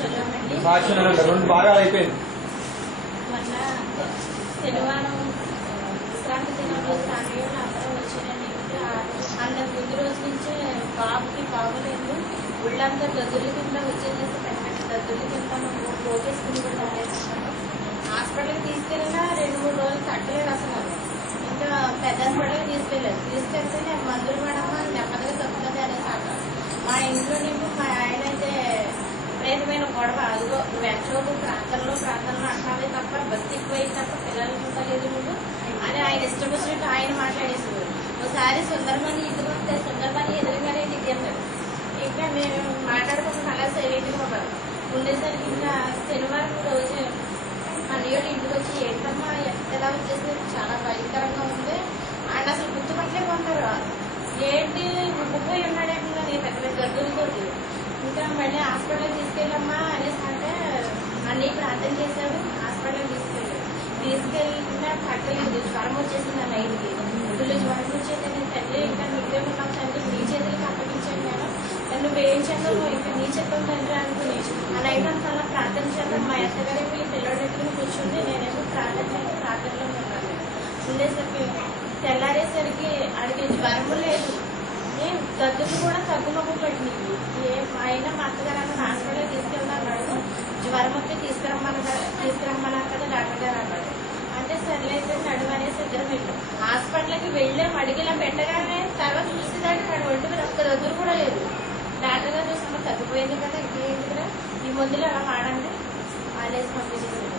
రెండు భాగాలు అయిపోయింది. మొన్న శనివారం విశ్రాంతి దినం రోజు తాతయ్యలు అందరూ వచ్చారండి. అందరి ముందు రోజు నుంచే బాబుకి బాగోలేదు, ఒళ్ళంతా దద్దుల కింద వచ్చేసేసి పెద్ద దద్దుల కింద పోగేసుకుని కూడా తాగేసుకున్నాను. హాస్పిటల్కి తీసుకెళ్ళినా 2-3 రోజులు తగ్గలేదు అసలు. ఇంకా పెద్ద హాస్పిటల్కి తీసుకెళ్తే నేను మందులు పడమ్మా నెమ్మదిగా తగ్గుతుంది అనేసి అంటాను. మా ఇంట్లో నీకు మా ఆయన అయితే విపరీతమైన గొడవ, అదిగో నువ్వు ఎంచోడు ప్రాంతంలో అంటున్నావే తప్ప భక్తి ఎక్కువైంది తప్ప పిల్లలు చూడలేదు నువ్వు అని ఆయన ఇష్టం వచ్చినట్టు ఆయన మాట్లాడేసేవారు. ఒకసారి సుందరమని ఎదురుంటే సుందరమని ఎదురుగానే నీకు చెప్పారు. ఇంకా నేను మాట్లాడుకుంటున్నా అలా సైలెంట్గా ఉండేసరికి ఇంకా శనివారం రోజు అన్నయ్యోడు ఇంటికి వచ్చి ఏంటమ్మా ఎలా వచ్చేసి చాలా భయంకరంగా ఉంది, ఆయన అసలు గుర్తుపట్టలేకపోతారు. ఏంటి ముగ్గుపోయి ఉన్నాడేమో నేను పెద్ద పెద్ద గద్దులతోటి. ఇంకా మళ్ళీ హాస్పిటల్కి తీసుకెళ్ళమ్మా అనేసి అంటే అన్నయ్య ప్రార్థన చేశాడు. హాస్పిటల్కి తీసుకెళ్ళినా తగ్గలేదు, జ్వరం వచ్చేసింది ఆ నైట్కి. ఫుల్ జ్వరం వచ్చేది. నేను తండ్రి ఇంకా నువ్వే ఉన్నావు తండ్రి, నీ చేతులకి అప్పగించాను నేను, నువ్వు ఏం చేస్తావు ఇంకా నీ చెప్పాను తండ్రి అనుకుని ఆ నైట్ అంతా అలా ప్రార్థన చేద్దాం. మా అత్తగారి పిల్లడి దగ్గర కూర్చుంది, నేనేమో ప్రార్థనలో ఉన్నాను. ఉండేసరికి తెల్లారేసరికి అడిగి జ్వరము లేదు, దగ్గులు కూడా తగ్గుమొగ్గు పట్టినాయి. ఆయన మా అత్తగారు అన్న హాస్పిటల్కి తీసుకెళ్తాను, జ్వరం వస్తే తీసుకురమ్మన్నారు కదా డాక్టర్ గారు అన్నాడు. అంటే సర్లేదు నడుము అనేసి ఇద్దరం వెళ్ళాం. హాస్పిటల్కి వెళ్ళాం, అడిగిలా పెట్టగానే తర్వాత చూసేదాన్ని వాడు ఒంటి మీద ఒక్క దగ్గర కూడా లేదు. డాక్టర్ గారు చూసామో తగ్గిపోయింది కదా, ఇంకేంటి కదా ఈ మందులు అలా వాడండి అనేసి పంపించేసాడు.